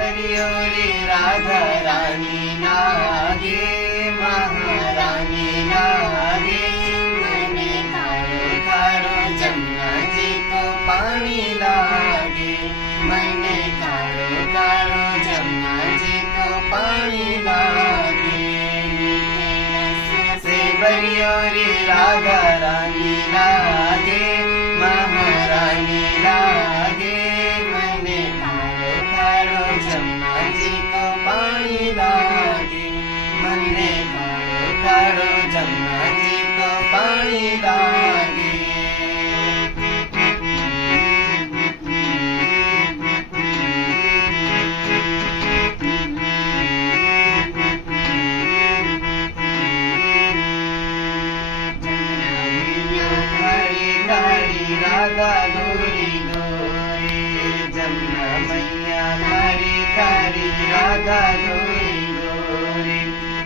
भरियो रे राधा रानी लागे, महारानी लागे। मने खारो खारो जमुना जी को पानी लागे, मने खारो खारो जमुना जी को पानी लागे। से भरियो रे राधा रानी लागे, महारानी लागे। मने खारो खारो जमुना जी को पानी लागे, मने खारो खारो जमुना जी को पानी लागे। राधा गोरी गोरी जमुना मैया कारी कारी, राधा गोरी गोरी।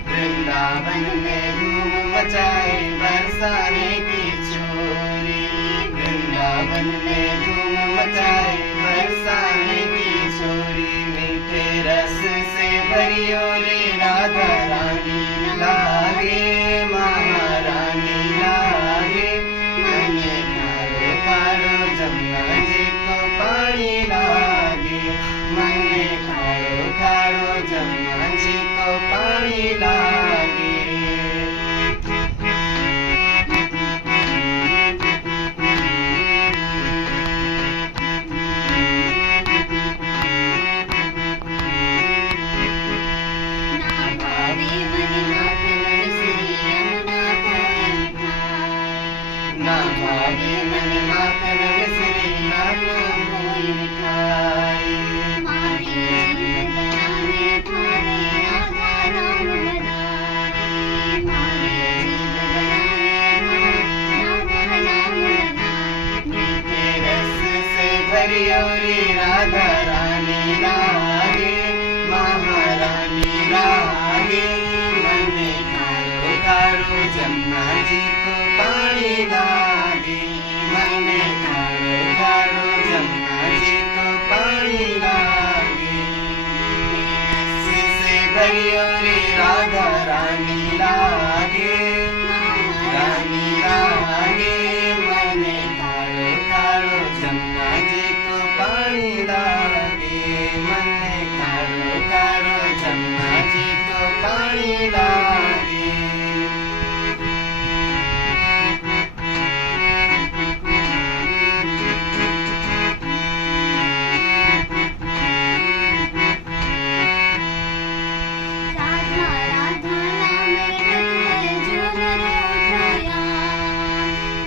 वृंदावन में धूम मचाए बरसाने की छोरी, वृंदावन में धूम मचाए बरसाने की छोरी। मीठे रस से भरियो रे राधा रानी लागे, महारानी लागे। मने खारो खारो जमुना जी को पानी लागे, मने खारो खारो जमुना जी को पानी लागे। ना भावे मन माखन मिश्री, नानो मोई मिठाई। मारे जीव बनाने थारे राधा नाम बनाए, मारे जीव बनाने राधा नाम बनाए। मीठे रस से भरियो रे राधा रानी लागे, महारानी लागे। मने खारो खारो जमुना जी को पानी लागे, मने खारो खारो जमुना जी को पानी लागे। से भरियो रे राधा रानी लागे, रानी लागे। मने खारो खारो जमुना जी को पानी लागे, मने खारो खारो जमुना जी को पानी लागे।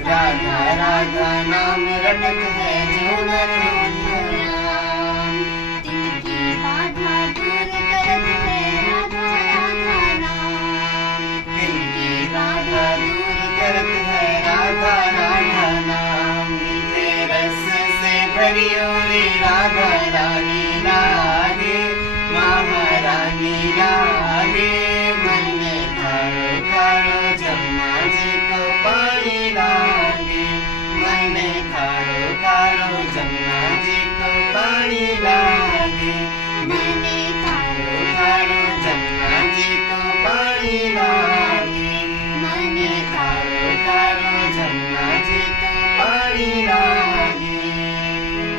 राधा राधा नाम रटत है जो नर उठया, तिनकी बाधा दूर करत है राधा राधा नाम, तिनकी बाधा दूर करत है राधा राधा नाम। मीठे रस से भरियो रे राधा रानी लागे, महारानी लागे। मने खारो खारो जमुना जी को पानी लागे, मने खारो खारो जमुना जी को पानी लागे। मने खारो खारो जमुना जी को पानी लागे।